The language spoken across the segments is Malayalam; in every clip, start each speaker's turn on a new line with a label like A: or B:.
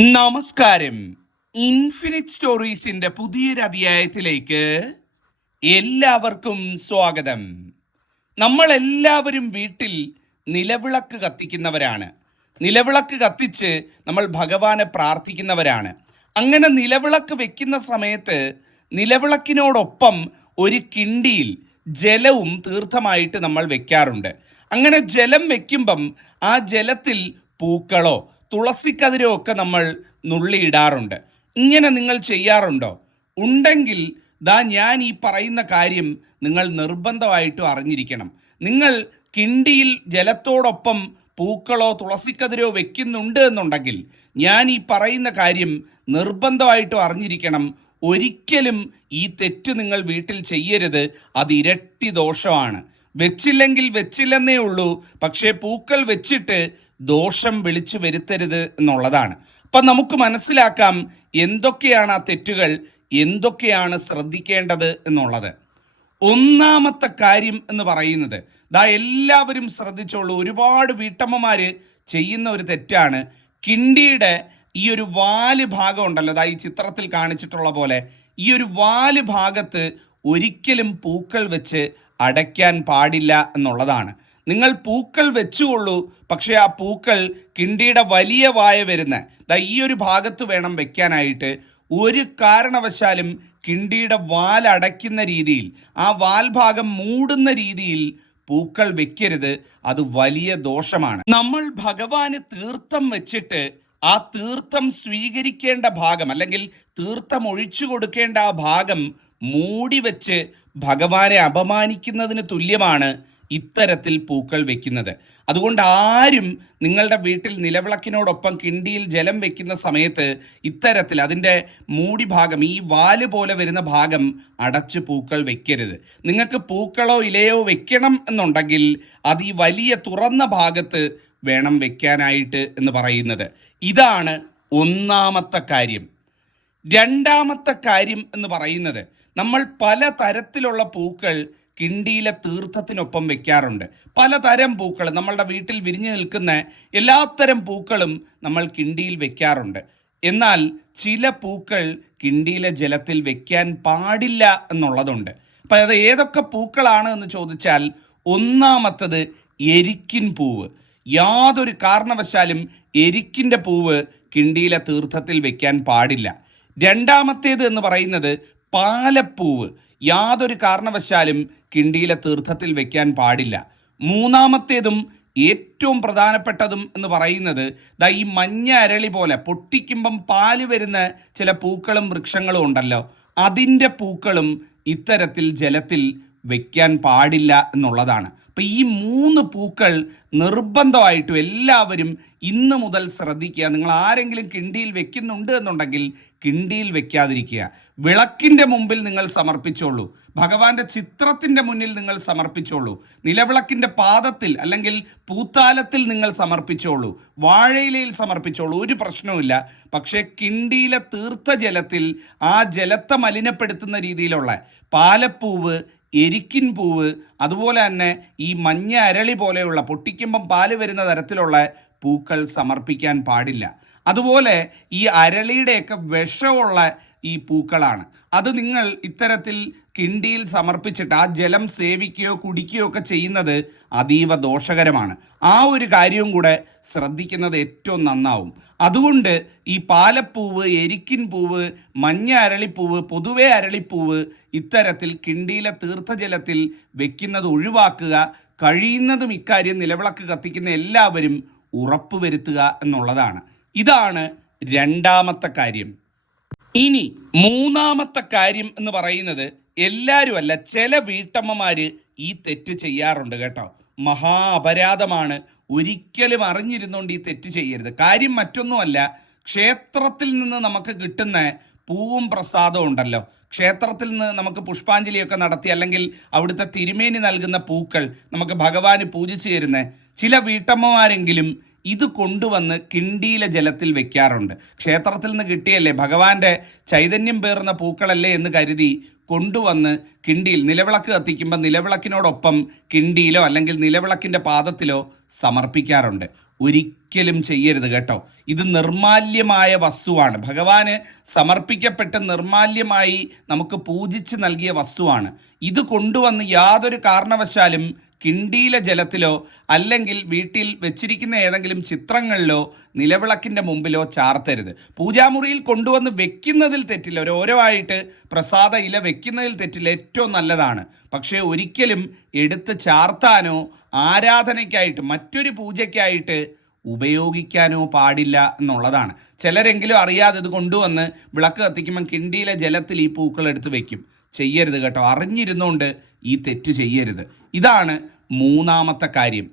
A: നമസ്കാരം. ഇൻഫിനിറ്റ് സ്റ്റോറീസിന്റെ പുതിയൊരു അധ്യായത്തിലേക്ക് എല്ലാവർക്കും സ്വാഗതം. നമ്മൾ എല്ലാവരും വീട്ടിൽ നിലവിളക്ക് കത്തിക്കുന്നവരാണ്. നിലവിളക്ക് കത്തിച്ച് നമ്മൾ ഭഗവാനെ പ്രാർത്ഥിക്കുന്നവരാണ്. അങ്ങനെ നിലവിളക്ക് വെക്കുന്ന സമയത്ത് നിലവിളക്കിനോടൊപ്പം ഒരു കിണ്ടിയിൽ ജലവും തീർത്ഥമായിട്ട് നമ്മൾ വെക്കാറുണ്ട്. അങ്ങനെ ജലം വെക്കുമ്പം ആ ജലത്തിൽ പൂക്കളോ തുളസിക്കതിരോ ഒക്കെ നമ്മൾ നുള്ളിയിടാറുണ്ട്. ഇങ്ങനെ നിങ്ങൾ ചെയ്യാറുണ്ടോ? ഉണ്ടെങ്കിൽ ദാ ഞാൻ ഈ പറയുന്ന കാര്യം നിങ്ങൾ നിർബന്ധമായിട്ടും അറിഞ്ഞിരിക്കണം. നിങ്ങൾ കിണ്ടിയിൽ ജലത്തോടൊപ്പം പൂക്കളോ തുളസിക്കതിരോ വെക്കുന്നുണ്ട് എന്നുണ്ടെങ്കിൽ ഞാൻ ഈ പറയുന്ന കാര്യം നിർബന്ധമായിട്ടും അറിഞ്ഞിരിക്കണം. ഒരിക്കലും ഈ തെറ്റ് നിങ്ങൾ വീട്ടിൽ ചെയ്യരുത്. അത് ഇരട്ടി ദോഷമാണ്. വെച്ചില്ലെങ്കിൽ വെച്ചില്ലെന്നേ ഉള്ളൂ. പക്ഷേ പൂക്കൾ വെച്ചിട്ട് ദോഷം വിളിച്ചു വരുത്തരുത് എന്നുള്ളതാണ്. അപ്പം നമുക്ക് മനസ്സിലാക്കാം എന്തൊക്കെയാണ് ആ തെറ്റുകൾ എന്തൊക്കെയാണ് ശ്രദ്ധിക്കേണ്ടത് എന്നുള്ളത്. ഒന്നാമത്തെ കാര്യം എന്ന് പറയുന്നത് ദാ എല്ലാവരും ശ്രദ്ധിച്ചോളൂ ഒരുപാട് വീട്ടമ്മമാര് ചെയ്യുന്ന ഒരു തെറ്റാണ്. കിണ്ടിയുടെ ഈ ഒരു വാൽ ഭാഗം ഉണ്ടല്ലോ ദാ ഈ ചിത്രത്തിൽ കാണിച്ചിട്ടുള്ള പോലെ ഈ ഒരു വാൽ ഭാഗത്ത് ഒരിക്കലും പൂക്കൾ വെച്ച് അടയ്ക്കാൻ പാടില്ല എന്നുള്ളതാണ്. നിങ്ങൾ പൂക്കൾ വെച്ചുകൊള്ളൂ. പക്ഷേ ആ പൂക്കൾ കിണ്ടിയുടെ വലിയ വായ വരുന്ന ദാ ഈ ഒരു ഭാഗത്ത് വേണം വെക്കാനായിട്ട്. ഒരു കാരണവശാലും കിണ്ടിയുടെ വാൽ അടയ്ക്കുന്ന രീതിയിൽ ആ വാൽ ഭാഗം മൂടുന്ന രീതിയിൽ പൂക്കൾ വെക്കരുത്. അത് വലിയ ദോഷമാണ്. നമ്മൾ ഭഗവാന് തീർത്ഥം വെച്ചിട്ട് ആ തീർത്ഥം സ്വീകരിക്കേണ്ട ഭാഗം അല്ലെങ്കിൽ തീർത്ഥം ഒഴിച്ചു കൊടുക്കേണ്ട ആ ഭാഗം മൂടി വെച്ച് ഭഗവാനെ അപമാനിക്കുന്നതിന് തുല്യമാണ്. ഇത്തരത്തിൽ പൂക്കൾ വെക്കുന്നത്. അതുകൊണ്ട് ആരും നിങ്ങളുടെ വീട്ടിൽ നിലവിളക്കിനോടൊപ്പം കിണ്ടിയിൽ ജലം വെക്കുന്ന സമയത്ത് ഇത്തരത്തിൽ അതിന്റെ മൂടി ഭാഗം ഈ വാൽ പോലെ വരുന്ന ഭാഗം അടച്ച് പൂക്കൾ വെക്കരുത്. നിങ്ങൾക്ക് പൂക്കളോ ഇലയോ വെക്കണം എന്നുണ്ടെങ്കിൽ അത് ഈ വലിയ തുറന്ന ഭാഗത്ത് വേണം വെക്കാനായിട്ട് എന്ന് പറയുന്നത്. ഇതാണ് ഒന്നാമത്തെ കാര്യം. രണ്ടാമത്തെ കാര്യം എന്ന് പറയുന്നത് നമ്മൾ പല തരത്തിലുള്ള പൂക്കൾ കിണ്ടിയിലെ തീർത്ഥത്തിനൊപ്പം വെക്കാറുണ്ട്. പലതരം പൂക്കൾ നമ്മളുടെ വീട്ടിൽ വിരിഞ്ഞു നിൽക്കുന്ന എല്ലാത്തരം പൂക്കളും നമ്മൾ കിണ്ടിയിൽ വെക്കാറുണ്ട്. എന്നാൽ ചില പൂക്കൾ കിണ്ടിയിലെ ജലത്തിൽ വെക്കാൻ പാടില്ല എന്നുള്ളതുണ്ട്. അപ്പം അത് ഏതൊക്കെ പൂക്കളാണ് എന്ന് ചോദിച്ചാൽ ഒന്നാമത്തത് എരിക്കിൻ പൂവ്. യാതൊരു കാരണവശാലും എരിക്കിന്റെ പൂവ് കിണ്ടിയിലെ തീർത്ഥത്തിൽ വെക്കാൻ പാടില്ല. രണ്ടാമത്തേത് എന്ന് പറയുന്നത് പാലപ്പൂവ്. യാതൊരു കാരണവശാലും കിണ്ടിയിലെ തീർത്ഥത്തിൽ വെക്കാൻ പാടില്ല. മൂന്നാമത്തേതും ഏറ്റവും പ്രധാനപ്പെട്ടതും എന്ന് പറയുന്നത് ദാ ഈ മഞ്ഞ അരളി പോലെ പൊട്ടിക്കുമ്പം പാൽ വരുന്ന ചില പൂക്കളും വൃക്ഷങ്ങളും ഉണ്ടല്ലോ. അതിന്റെ പൂക്കളും ഇത്തരത്തിൽ ജലത്തിൽ വെക്കാൻ പാടില്ല എന്നുള്ളതാണ്. അപ്പം ഈ മൂന്ന് പൂക്കൾ നിർബന്ധമായിട്ടും എല്ലാവരും ഇന്ന് മുതൽ ശ്രദ്ധിക്കുക. നിങ്ങൾ ആരെങ്കിലും കിണ്ടിയിൽ വെക്കുന്നുണ്ട് എന്നുണ്ടെങ്കിൽ കിണ്ടിയിൽ വെക്കാതിരിക്കുക. വിളക്കിന്റെ മുമ്പിൽ നിങ്ങൾ സമർപ്പിച്ചോളൂ. ഭഗവാന്റെ ചിത്രത്തിന്റെ മുന്നിൽ നിങ്ങൾ സമർപ്പിച്ചോളൂ. നിലവിളക്കിന്റെ പാദത്തിൽ അല്ലെങ്കിൽ പൂത്താലത്തിൽ നിങ്ങൾ സമർപ്പിച്ചോളൂ. വാഴയിലയിൽ സമർപ്പിച്ചോളൂ. ഒരു പ്രശ്നവുമില്ല. പക്ഷേ കിണ്ടിയിലെ തീർത്ഥ ജലത്തിൽ ആ ജലത്തെ മലിനപ്പെടുത്തുന്ന രീതിയിലുള്ള പാലപ്പൂവ് എരിക്കിൻ പൂവ് അതുപോലെ തന്നെ ഈ മഞ്ഞ അരളി പോലെയുള്ള പൊട്ടിക്കുമ്പം പാൽ വരുന്ന തരത്തിലുള്ള പൂക്കൾ സമർപ്പിക്കാൻ പാടില്ല. അതുപോലെ ഈ അരളിയുടെയൊക്കെ വിഷമുള്ള ഈ പൂക്കളാണ്. അത് നിങ്ങൾ ഇത്തരത്തിൽ കിണ്ടിയിൽ സമർപ്പിച്ചിട്ട് ആ ജലം സേവിക്കുകയോ കുടിക്കുകയോ ഒക്കെ ചെയ്യുന്നത് അതീവ ദോഷകരമാണ്. ആ ഒരു കാര്യവും കൂടെ ശ്രദ്ധിക്കുന്നത് ഏറ്റവും നന്നാവും. അതുകൊണ്ട് ഈ പാലപ്പൂവ് എരിക്കിൻ പൂവ് മഞ്ഞ അരളിപ്പൂവ് പൊതുവെ അരളിപ്പൂവ് ഇത്തരത്തിൽ കിണ്ടിയിലെ തീർത്ഥജലത്തിൽ വെക്കുന്നത് ഒഴിവാക്കുക കഴിയുന്നതും ഇക്കാര്യം നിലവിളക്ക് കത്തിക്കുന്ന എല്ലാവരും ഉറപ്പ് വരുത്തുക എന്നുള്ളതാണ്. ഇതാണ് രണ്ടാമത്തെ കാര്യം. ഇനി മൂന്നാമത്തെ കാര്യം എന്ന് പറയുന്നത് എല്ലാവരും അല്ല ചില വീട്ടമ്മമാര് ഈ തെറ്റ് ചെയ്യാറുണ്ട് കേട്ടോ. മഹാ അപരാധമാണ് ഒരിക്കലും അറിഞ്ഞിരുന്നുകൊണ്ട് ഈ തെറ്റ് ചെയ്യരുത്. കാര്യം മറ്റൊന്നുമല്ല ക്ഷേത്രത്തിൽ നിന്ന് നമുക്ക് കിട്ടുന്ന പൂവും പ്രസാദവും ഉണ്ടല്ലോ. ക്ഷേത്രത്തിൽ നിന്ന് നമുക്ക് പുഷ്പാഞ്ജലിയൊക്കെ നടത്തി അല്ലെങ്കിൽ അവിടുത്തെ തിരുമേനി നൽകുന്ന പൂക്കൾ നമുക്ക് ഭഗവാന് പൂജിച്ചു തരുന്ന ചില വീട്ടമ്മമാരെങ്കിലും ഇത് കൊണ്ടുവന്ന് കിണ്ടിയിലെ ജലത്തിൽ വെക്കാറുണ്ട്. ക്ഷേത്രത്തിൽ നിന്ന് കിട്ടിയല്ലേ? ഭഗവാന്റെ ചൈതന്യം പേറുന്ന പൂക്കളല്ലേ എന്ന് കരുതി കൊണ്ടുവന്ന് കിണ്ടിയിൽ നിലവിളക്ക് കത്തിക്കുമ്പോൾ നിലവിളക്കിനോടൊപ്പം കിണ്ടിയിലോ അല്ലെങ്കിൽ നിലവിളക്കിന്റെ പാദത്തിലോ സമർപ്പിക്കാറുണ്ട്. ഒരിക്കലും ചെയ്യരുത് കേട്ടോ. ഇത് നിർമാല്യമായ വസ്തുവാണ്. ഭഗവാന് സമർപ്പിക്കപ്പെട്ട നിർമാല്യമായി നമുക്ക് പൂജിച്ച് നൽകിയ വസ്തുവാണ്. ഇത് കൊണ്ടുവന്ന് യാതൊരു കാരണവശാലും കിണ്ടിയിലെ ജലത്തിലോ അല്ലെങ്കിൽ വീട്ടിൽ വെച്ചിരിക്കുന്ന ഏതെങ്കിലും ചിത്രങ്ങളിലോ നിലവിളക്കിന്റെ മുമ്പിലോ ചാർത്തരുത്. പൂജാമുറിയിൽ കൊണ്ടുവന്ന് വെക്കുന്നതിൽ തെറ്റില്ല. ഓരോ ആയിട്ട് പ്രസാദ ഇല വെക്കുന്നതിൽ തെറ്റില്ല. ഏറ്റവും നല്ലതാണ്. പക്ഷേ ഒരിക്കലും എടുത്ത് ചാർത്താനോ ആരാധനയ്ക്കായിട്ട് മറ്റൊരു പൂജയ്ക്കായിട്ട് ഉപയോഗിക്കാനോ പാടില്ല എന്നുള്ളതാണ്. ചിലരെങ്കിലും അറിയാതെ ഇത് കൊണ്ടുവന്ന് വിളക്ക് കത്തിക്കുമ്പോൾ കിണ്ടിയിലെ ജലത്തിൽ ഈ പൂക്കൾ എടുത്ത് വെക്കും. ചെയ്യരുത് കേട്ടോ. അറിഞ്ഞിരുന്നുകൊണ്ട് ഈ തെറ്റ് ചെയ്യരുത്. ഇതാണ് മൂന്നാമത്തെ കാര്യം.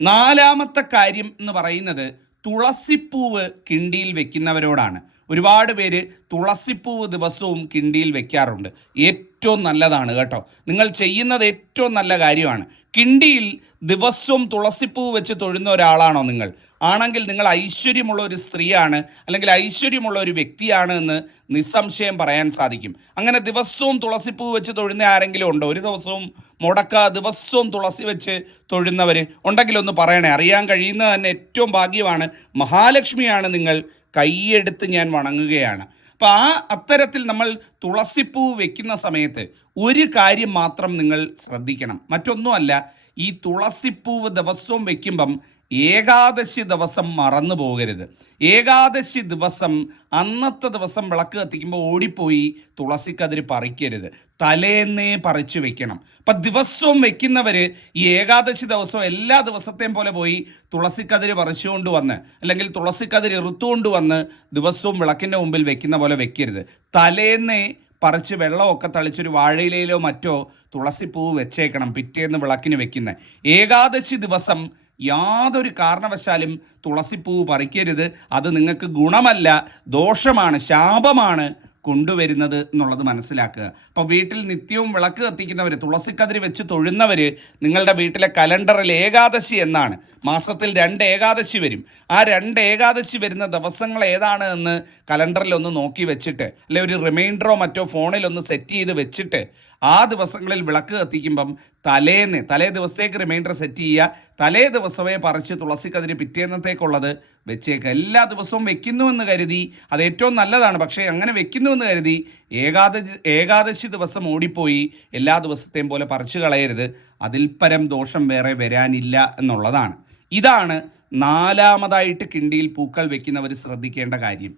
A: നാലാമത്തെ കാര്യം എന്ന് പറയുന്നത് തുളസിപ്പൂവ് കിണ്ടിയിൽ വെക്കുന്നവരോടാണ്. ഒരുപാട് പേര് തുളസിപ്പൂവ് ദിവസവും കിണ്ടിയിൽ വെക്കാറുണ്ട്. ഏറ്റവും നല്ലതാണ് കേട്ടോ. നിങ്ങൾ ചെയ്യുന്നത് ഏറ്റവും നല്ല കാര്യമാണ്. കിണ്ടിയിൽ ദിവസവും തുളസിപ്പൂ വെച്ച് തൊഴുന്ന ഒരാളാണോ നിങ്ങൾ? ആണെങ്കിൽ നിങ്ങൾ ഐശ്വര്യമുള്ള ഒരു സ്ത്രീയാണ് അല്ലെങ്കിൽ ഐശ്വര്യമുള്ള ഒരു വ്യക്തിയാണ് എന്ന് നിസ്സംശയം പറയാൻ സാധിക്കും. അങ്ങനെ ദിവസവും തുളസിപ്പൂ വെച്ച് തൊഴുന്ന ആരെങ്കിലും ഉണ്ടോ? ഒരു ദിവസവും മുടക്ക ദിവസവും തുളസി വെച്ച് തൊഴുന്നവർ ഉണ്ടെങ്കിൽ ഒന്ന് പറയണേ. അറിയാൻ കഴിയുന്ന തന്നെ ഏറ്റവും ഭാഗ്യമാണ്. മഹാലക്ഷ്മിയാണ് നിങ്ങൾ കൈയെടുത്ത് ഞാൻ വണങ്ങുകയാണ്. അപ്പോൾ ആ അത്തരത്തിൽ നമ്മൾ തുളസിപ്പൂ വെക്കുന്ന സമയത്ത് ഒരു കാര്യം മാത്രം നിങ്ങൾ ശ്രദ്ധിക്കണം. മറ്റൊന്നുമല്ല ഈ തുളസിപ്പൂവ് ദിവസവും വയ്ക്കുമ്പം ഏകാദശി ദിവസം മറന്നു പോകരുത്. ഏകാദശി ദിവസം അന്നത്തെ ദിവസം വിളക്ക് കത്തിക്കുമ്പോൾ ഓടിപ്പോയി തുളസിക്കതിര് പറിക്കരുത്. തലേന്നേ പറിച്ചു വെക്കണം. അപ്പം ദിവസവും വെക്കുന്നവർ ഈ ഏകാദശി ദിവസവും എല്ലാ ദിവസത്തെയും പോലെ പോയി തുളസിക്കതിര് പറിച്ചുകൊണ്ട് വന്ന് അല്ലെങ്കിൽ തുളസിക്കതിര് ഇറുത്തുകൊണ്ട് വന്ന് ദിവസവും വിളക്കിന്റെ മുമ്പിൽ വെക്കുന്ന പോലെ വെക്കരുത്. തലേന്നേ പറിച്ച് വെള്ളമൊക്കെ തളിച്ചൊരു വാഴയിലയിലോ മറ്റോ തുളസിപ്പൂവ് വെച്ചേക്കണം പിറ്റേന്ന് വിളക്കിന് വെക്കുന്നത് ഏകാദശി ദിവസം യാതൊരു കാരണവശാലും തുളസിപ്പൂവ് പറിക്കരുത്. അത് നിങ്ങൾക്ക് ഗുണമല്ല ദോഷമാണ് ശാപമാണ്. കൊണ്ടുവരുന്നത് എന്നുള്ളത് മനസ്സിലാക്കുക. അപ്പോൾ വീട്ടിൽ നിത്യവും വിളക്ക് കത്തിക്കുന്നവർ തുളസിക്കതിരി വെച്ച് തൊഴുന്നവർ നിങ്ങളുടെ വീട്ടിലെ കലണ്ടറിൽ ഏകാദശി എന്നാണ്. മാസത്തിൽ രണ്ട് ഏകാദശി വരും. ആ രണ്ട് ഏകാദശി വരുന്ന ദിവസങ്ങൾ ഏതാണ് എന്ന് കലണ്ടറിൽ ഒന്ന് നോക്കി വെച്ചിട്ട് അല്ലെ ഒരു റിമൈൻഡറോ മറ്റോ ഫോണിൽ ഒന്ന് സെറ്റ് ചെയ്ത് വെച്ചിട്ട് ആ ദിവസങ്ങളിൽ വിളക്ക് കത്തിക്കുമ്പം തലേന്ന് തലേ ദിവസത്തേക്ക് റിമൈൻഡർ സെറ്റ് ചെയ്യുക. തലേ ദിവസമേ പറിച്ച് തുളസിക്കതിരി പിറ്റേന്നത്തേക്കുള്ളത് വെച്ചേക്കുക. എല്ലാ ദിവസവും വെക്കുന്നുവെന്ന് കരുതി അത് ഏറ്റവും നല്ലതാണ്. പക്ഷേ അങ്ങനെ വെക്കുന്നുവെന്ന് കരുതി ഏകാദശി ഏകാദശി ദിവസം ഓടിപ്പോയി എല്ലാ ദിവസത്തെയും പോലെ പറിച്ചു കളയരുത്. അതിൽ പരം ദോഷം വേറെ വരാനില്ല എന്നുള്ളതാണ്. ഇതാണ് നാലാമതായിട്ട് കിണ്ടിയിൽ പൂക്കൾ വെക്കുന്നവർ ശ്രദ്ധിക്കേണ്ട കാര്യം.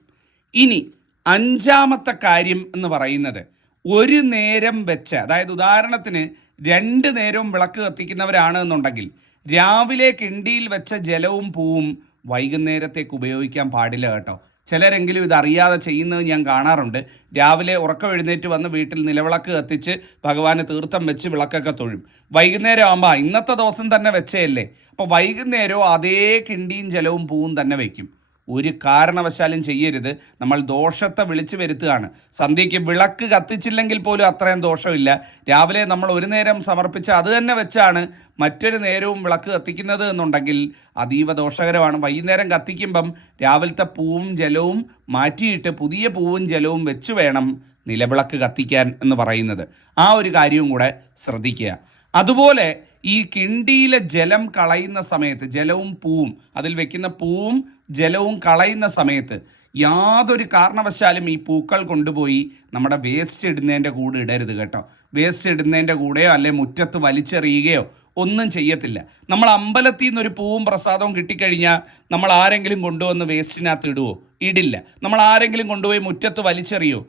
A: ഇനി അഞ്ചാമത്തെ കാര്യം എന്ന് പറയുന്നത് ഒരു നേരം വെച്ച് അതായത് ഉദാഹരണത്തിന് രണ്ട് നേരവും വിളക്ക് കത്തിക്കുന്നവരാണ് എന്നുണ്ടെങ്കിൽ രാവിലെ കിണ്ടിയിൽ വെച്ച ജലവും പൂവും വൈകുന്നേരത്തേക്ക് ഉപയോഗിക്കാൻ പാടില്ല കേട്ടോ. ചിലരെങ്കിലും ഇത് അറിയാതെ ചെയ്യുന്നത് ഞാൻ കാണാറുണ്ട്. രാവിലെ ഉറക്കം എഴുന്നേറ്റ് വന്ന് വീട്ടിൽ നിലവിളക്ക് കത്തിച്ച് ഭഗവാന് തീർത്ഥം വെച്ച് വിളക്കൊക്കെ തൊഴും. വൈകുന്നേരം ആകുമ്പോൾ ഇന്നത്തെ ദിവസം തന്നെ വെച്ചേയല്ലേ അപ്പോൾ വൈകുന്നേരവും അതേ കിണ്ടിയും ജലവും പൂവും തന്നെ വയ്ക്കും ഒരു കാരണവശാലും ചെയ്യരുത്. നമ്മൾ ദോഷത്തെ വിളിച്ചു വരുത്തുകയാണ്. സന്ധ്യയ്ക്ക് വിളക്ക് കത്തിച്ചില്ലെങ്കിൽ പോലും അത്രയും ദോഷമില്ല. രാവിലെ നമ്മൾ ഒരു നേരം സമർപ്പിച്ച അത് തന്നെ വെച്ചാണ് മറ്റൊരു നേരവും വിളക്ക് കത്തിക്കുന്നത് എന്നുണ്ടെങ്കിൽ അതീവ ദോഷകരമാണ്. വൈകുന്നേരം കത്തിക്കുമ്പം രാവിലത്തെ പൂവും ജലവും മാറ്റിയിട്ട് പുതിയ പൂവും ജലവും വെച്ച് വേണം നിലവിളക്ക് കത്തിക്കാൻ എന്ന് പറയുന്നത്. ആ ഒരു കാര്യവും കൂടെ ശ്രദ്ധിക്കുക. അതുപോലെ ഈ കിണ്ടിയിലെ ജലം കളയുന്ന സമയത്ത് ജലവും പൂവും അതിൽ വെക്കുന്ന പൂവും ജലവും കളയുന്ന സമയത്ത് യാതൊരു കാരണവശാലും ഈ പൂക്കൾ കൊണ്ടുപോയി നമ്മുടെ വേസ്റ്റ് ഇടുന്നതിന്റെ കൂടെ ഇടരുത് കേട്ടോ. വേസ്റ്റ് ഇടുന്നതിന്റെ കൂടെയോ അല്ലെ മുറ്റത്ത് വലിച്ചെറിയുകയോ ഒന്നും ചെയ്യത്തില്ല. നമ്മൾ അമ്പലത്തിൽ നിന്നൊരു പൂവും പ്രസാദവും കിട്ടിക്കഴിഞ്ഞാൽ നമ്മൾ ആരെങ്കിലും കൊണ്ടുവന്ന് വേസ്റ്റിനകത്ത് ഇടുവോ? ഇടില്ല. നമ്മൾ ആരെങ്കിലും കൊണ്ടുപോയി മുറ്റത്ത് വലിച്ചെറിയോ?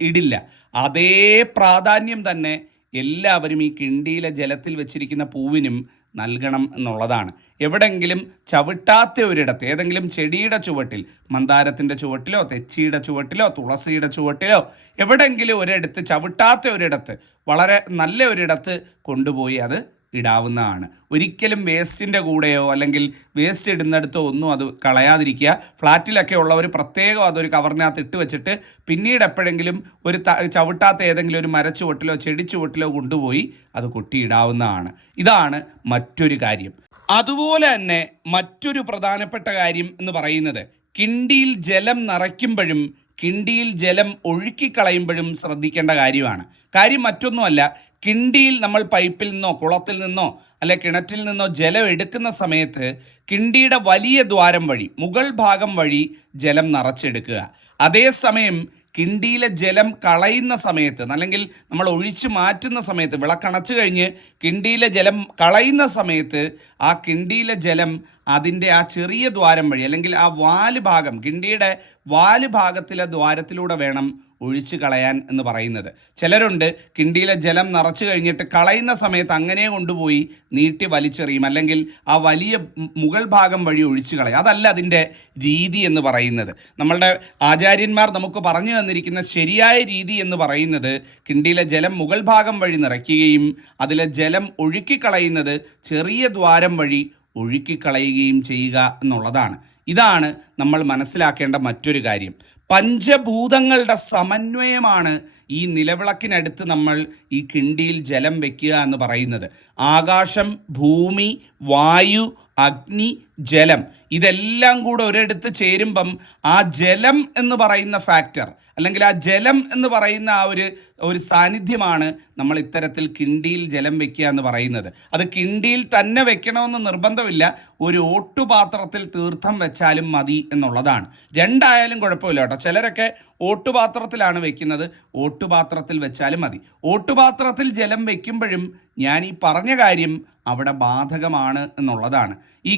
A: ഇടില്ല. അതേ പ്രാധാന്യം തന്നെ എല്ലാവരും ഈ കിണ്ടിയിലെ ജലത്തിൽ വെച്ചിരിക്കുന്ന പൂവിനും നൽകണം എന്നുള്ളതാണ്. എവിടെങ്കിലും ചവിട്ടാത്ത ഒരിടത്ത് ഏതെങ്കിലും ചെടിയുടെ ചുവട്ടിൽ മന്ദാരത്തിന്റെ ചുവട്ടിലോ തെച്ചിയുടെ ചുവട്ടിലോ തുളസിയുടെ ചുവട്ടിലോ എവിടെങ്കിലും ഒരിടത്ത് ചവിട്ടാത്ത ഒരിടത്ത് വളരെ നല്ല ഒരിടത്ത് കൊണ്ടുപോയി അത് ഇടാവുന്നതാണ്. ഒരിക്കലും വേസ്റ്റിന്റെ കൂടെയോ അല്ലെങ്കിൽ വേസ്റ്റ് ഇടുന്നിടത്തോ ഒന്നും അത് കളയാതിരിക്കുക. ഫ്ലാറ്റിലൊക്കെ ഉള്ളവർ പ്രത്യേകം അതൊരു കവറിനകത്ത് ഇട്ട് വെച്ചിട്ട് പിന്നീട് എപ്പോഴെങ്കിലും ഒരു ചവിട്ടാത്ത ഏതെങ്കിലും ഒരു മരച്ചുവട്ടിലോ ചെടിച്ചുവട്ടിലോ കൊണ്ടുപോയി അത് കൊട്ടിയിടാവുന്നതാണ്. ഇതാണ് മറ്റൊരു കാര്യം. അതുപോലെ തന്നെ മറ്റൊരു പ്രധാനപ്പെട്ട കാര്യം എന്ന് പറയുന്നത് കിണ്ടിയിൽ ജലം നിറയ്ക്കുമ്പോഴും കിണ്ടിയിൽ ജലം ഒഴുക്കിക്കളയുമ്പോഴും ശ്രദ്ധിക്കേണ്ട കാര്യമാണ്. കാര്യം മറ്റൊന്നുമല്ല കിണ്ടിയിൽ നമ്മൾ പൈപ്പിൽ നിന്നോ കുളത്തിൽ നിന്നോ അല്ലെ കിണറ്റിൽ നിന്നോ ജലം എടുക്കുന്ന സമയത്ത് കിണ്ടിയുടെ വലിയ ദ്വാരം വഴി മുകൾ ഭാഗം വഴി ജലം നിറച്ചെടുക്കുക. അതേസമയം കിണ്ടിയിലെ ജലം കളയുന്ന സമയത്ത് അല്ലെങ്കിൽ നമ്മൾ ഒഴിച്ചു മാറ്റുന്ന സമയത്ത് വിളക്കണച്ചു കഴിഞ്ഞ് കിണ്ടിയിലെ ജലം കളയുന്ന സമയത്ത് ആ കിണ്ടിയിലെ ജലം അതിന്റെ ആ ചെറിയ ദ്വാരം വഴി അല്ലെങ്കിൽ ആ വാൽ ഭാഗം കിണ്ടിയുടെ വാൽ ഭാഗത്തിലെ ദ്വാരത്തിലൂടെ വേണം ഒഴിച്ചു കളയാൻ എന്ന് പറയുന്നത്. ചിലരുണ്ട് കിണ്ടിയിലെ ജലം നിറച്ചു കഴിഞ്ഞിട്ട് കളയുന്ന സമയത്ത് അങ്ങനെ കൊണ്ടുപോയി നീട്ടി വലിച്ചെറിയും. അല്ലെങ്കിൽ ആ വലിയ മുകൾ ഭാഗം വഴി ഒഴിച്ചു കളയും. അതല്ല അതിന്റെ രീതി എന്ന് പറയുന്നത്. നമ്മളുടെ ആചാര്യന്മാർ നമുക്ക് പറഞ്ഞു തന്നിരിക്കുന്ന ശരിയായ രീതി എന്ന് പറയുന്നത് കിണ്ടിയിലെ ജലം മുകൾ ഭാഗം വഴി നിറയ്ക്കുകയും അതിലെ ജലം ഒഴുക്കിക്കളയുന്നത് ചെറിയ ദ്വാരം വഴി ഒഴുക്കിക്കളയുകയും ചെയ്യുക എന്നുള്ളതാണ്. ഇതാണ് നമ്മൾ മനസ്സിലാക്കേണ്ട മറ്റൊരു കാര്യം. പഞ്ചഭൂതങ്ങളുടെ സമന്വയമാണ് ഈ നിലവിളക്കിനടുത്ത് നമ്മൾ ഈ കിണ്ടിയിൽ ജലം വെക്കുക എന്ന് പറയുന്നത്. ആകാശം ഭൂമി വായു അഗ്നി ജലം. ഇതെല്ലാം കൂടെ ഒരിടത്ത് ചേരുമ്പം ആ ജലം എന്ന് പറയുന്ന ഫാക്ടർ അല്ലെങ്കിൽ ആ ജലം എന്ന് പറയുന്ന ആ ഒരു ഒരു സാന്നിധ്യമാണ് നമ്മൾ ഇത്തരത്തിൽ കിണ്ടിയിൽ ജലം വെക്കുക എന്ന് പറയുന്നത്. അത് കിണ്ടിയിൽ തന്നെ വെക്കണമെന്ന് നിർബന്ധമില്ല. ഒരു ഓട്ടുപാത്രത്തിൽ തീർത്ഥം വെച്ചാലും മതി എന്നുള്ളതാണ്. രണ്ടായാലും കുഴപ്പമില്ല കേട്ടോ. ചിലരൊക്കെ ഓട്ടുപാത്രത്തിലാണ് വെക്കുന്നത്. ഓട്ടുപാത്രത്തിൽ വെച്ചാലും മതി. ഓട്ടുപാത്രത്തിൽ ജലം വെക്കുമ്പോഴും ഞാൻ ഈ പറഞ്ഞ കാര്യം അവിടെ ബാധകമാണ് എന്നുള്ളതാണ്. ഈ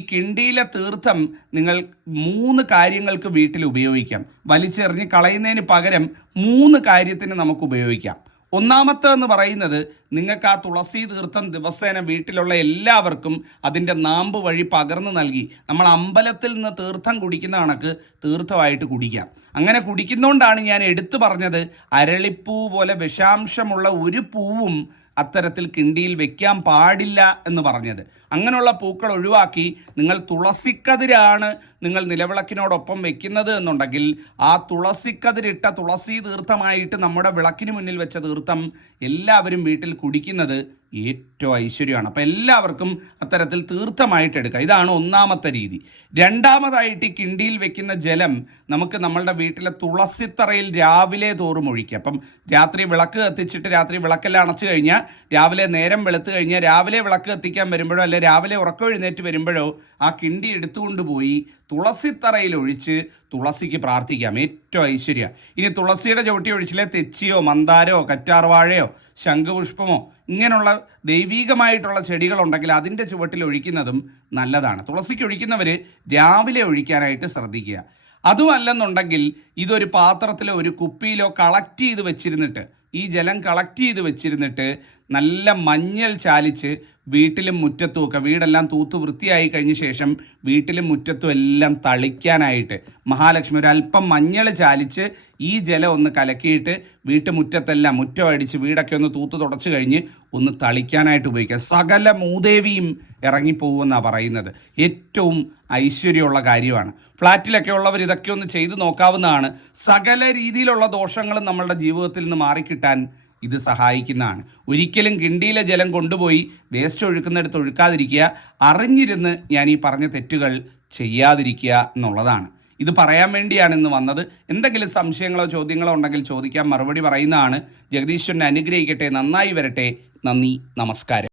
A: കിണ്ടിയിലെ തീർത്ഥം നിങ്ങൾ മൂന്ന് കാര്യങ്ങൾക്ക് വീട്ടിൽ ഉപയോഗിക്കാം. വലിച്ചെറിഞ്ഞ് കളയുന്നതിന് പകരം മൂന്ന് കാര്യത്തിന് നമുക്ക് ഉപയോഗിക്കാം. ഒന്നാമത്തെ എന്ന് പറയുന്നത് നിങ്ങൾക്ക് ആ തുളസി തീർത്ഥം ദിവസേന വീട്ടിലുള്ള എല്ലാവർക്കും അതിന്റെ നാമ്പ് വഴി പകർന്നു നൽകി. നമ്മൾ അമ്പലത്തിൽ നിന്ന് തീർത്ഥം കുടിക്കുന്ന കണക്ക് തീർത്ഥമായിട്ട് കുടിക്കാം. അങ്ങനെ കുടിക്കുന്നതുകൊണ്ടാണ് ഞാൻ എടുത്തു പറഞ്ഞത് അരളിപ്പൂ പോലെ വിഷാംശമുള്ള ഒരു പൂവും അത്തരത്തിൽ കിണ്ടിയിൽ വെക്കാൻ പാടില്ല എന്ന് പറഞ്ഞത്. അങ്ങനെയുള്ള പൂക്കൾ ഒഴിവാക്കി നിങ്ങൾ തുളസിക്കതിരാണ് നിങ്ങൾ നിലവിളക്കിനോടൊപ്പം വെക്കുന്നത് എന്നുണ്ടെങ്കിൽ ആ തുളസിക്കതിരിട്ട തുളസി തീർത്ഥമായിട്ട് നമ്മുടെ വിളക്കിന് മുന്നിൽ വെച്ച തീർത്ഥം എല്ലാവരും വീട്ടിൽ കുടിക്കുന്നത് ഏറ്റവും ഐശ്വര്യമാണ്. അപ്പോൾ എല്ലാവർക്കും അത്തരത്തിൽ തീർത്ഥമായിട്ട് എടുക്കുക ഇതാണ് ഒന്നാമത്തെ രീതി. രണ്ടാമതായിട്ട് ഈ കിണ്ടിയിൽ വെക്കുന്ന ജലം നമുക്ക് നമ്മളുടെ വീട്ടിലെ തുളസിത്തറയിൽ രാവിലെ തോറും ഒഴിക്കുക അപ്പം രാത്രി വിളക്ക് കത്തിച്ചിട്ട് രാത്രി വിളക്കെല്ലാം അണച്ചു കഴിഞ്ഞാൽ രാവിലെ നേരം വെളുത്തു കഴിഞ്ഞാൽ രാവിലെ വിളക്ക് കത്തിക്കാൻ വരുമ്പോഴോ അല്ലെ രാവിലെ ഉറക്കം എഴുന്നേറ്റ് വരുമ്പോഴോ ആ കിണ്ടി എടുത്തുകൊണ്ട് പോയി തുളസിത്തറയിൽ ഒഴിച്ച് തുളസിക്ക് പ്രാർത്ഥിക്കാം. ഏറ്റവും ഐശ്വര്യ. ഇനി തുളസിയുടെ ചവിട്ടി ഒഴിച്ചിലെ തെച്ചിയോ മന്ദാരോ കറ്റാർവാഴയോ ശംഖുപുഷ്പമോ ഇങ്ങനെയുള്ള ദൈവീകമായിട്ടുള്ള ചെടികളുണ്ടെങ്കിൽ അതിന്റെ ചുവട്ടിൽ ഒഴിക്കുന്നതും നല്ലതാണ്. തുളസിക്ക് ഒഴിക്കുന്നവർ രാവിലെ ഒഴിക്കാനായിട്ട് ശ്രദ്ധിക്കുക. അതുമല്ലെന്നുണ്ടെങ്കിൽ ഇതൊരു പാത്രത്തിലോ ഒരു കുപ്പിയിലോ കളക്ട് ചെയ്ത് വെച്ചിരുന്നിട്ട് ഈ ജലം കളക്ട് ചെയ്ത് വെച്ചിരുന്നിട്ട് നല്ല മഞ്ഞൾ ചാലിച്ച് വീട്ടിലും മുറ്റത്തും ഒക്കെ വീടെല്ലാം തൂത്ത് വൃത്തിയായി കഴിഞ്ഞ ശേഷം വീട്ടിലും മുറ്റത്തും എല്ലാം തളിക്കാനായിട്ട് മഹാലക്ഷ്മി ഒരു അല്പം മഞ്ഞൾ ചാലിച്ച് ഈ ജലം ഒന്ന് കലക്കിയിട്ട് വീട്ടുമുറ്റത്തെല്ലാം മുറ്റം അടിച്ച് വീടൊക്കെ ഒന്ന് തൂത്ത് തുടച്ചു കഴിഞ്ഞ് ഒന്ന് തളിക്കാനായിട്ട് ഉപയോഗിക്കുക സകല മൂദേവിയും ഇറങ്ങിപ്പോകുമെന്നാണ് പറയുന്നത്. ഏറ്റവും ഐശ്വര്യമുള്ള കാര്യമാണ്. ഫ്ലാറ്റിലൊക്കെ ഉള്ളവർ ഇതൊക്കെ ഒന്ന് ചെയ്തു നോക്കാവുന്നതാണ്. സകല രീതിയിലുള്ള ദോഷങ്ങളും നമ്മളുടെ ജീവിതത്തിൽ നിന്ന് മാറിക്കിട്ടാൻ ഇത് സഹായിക്കുന്നതാണ്. ഒരിക്കലും കിണ്ടിയിലെ ജലം കൊണ്ടുപോയി വേസ്റ്റ് ഒഴുക്കുന്നിടത്ത് ഒഴുക്കാതിരിക്കുക അറിഞ്ഞിരുന്ന് ഞാൻ ഈ പറഞ്ഞ തെറ്റുകൾ ചെയ്യാതിരിക്കുക എന്നുള്ളതാണ്. ഇത് പറയാൻ വേണ്ടിയാണ് ഇന്ന് വന്നത്. എന്തെങ്കിലും സംശയങ്ങളോ ചോദ്യങ്ങളോ ഉണ്ടെങ്കിൽ ചോദിക്കാൻ മറുപടി പറയുന്നതാണ്. ജഗദീശ്വരനെ അനുഗ്രഹിക്കട്ടെ നന്നായി വരട്ടെ. നന്ദി നമസ്കാരം.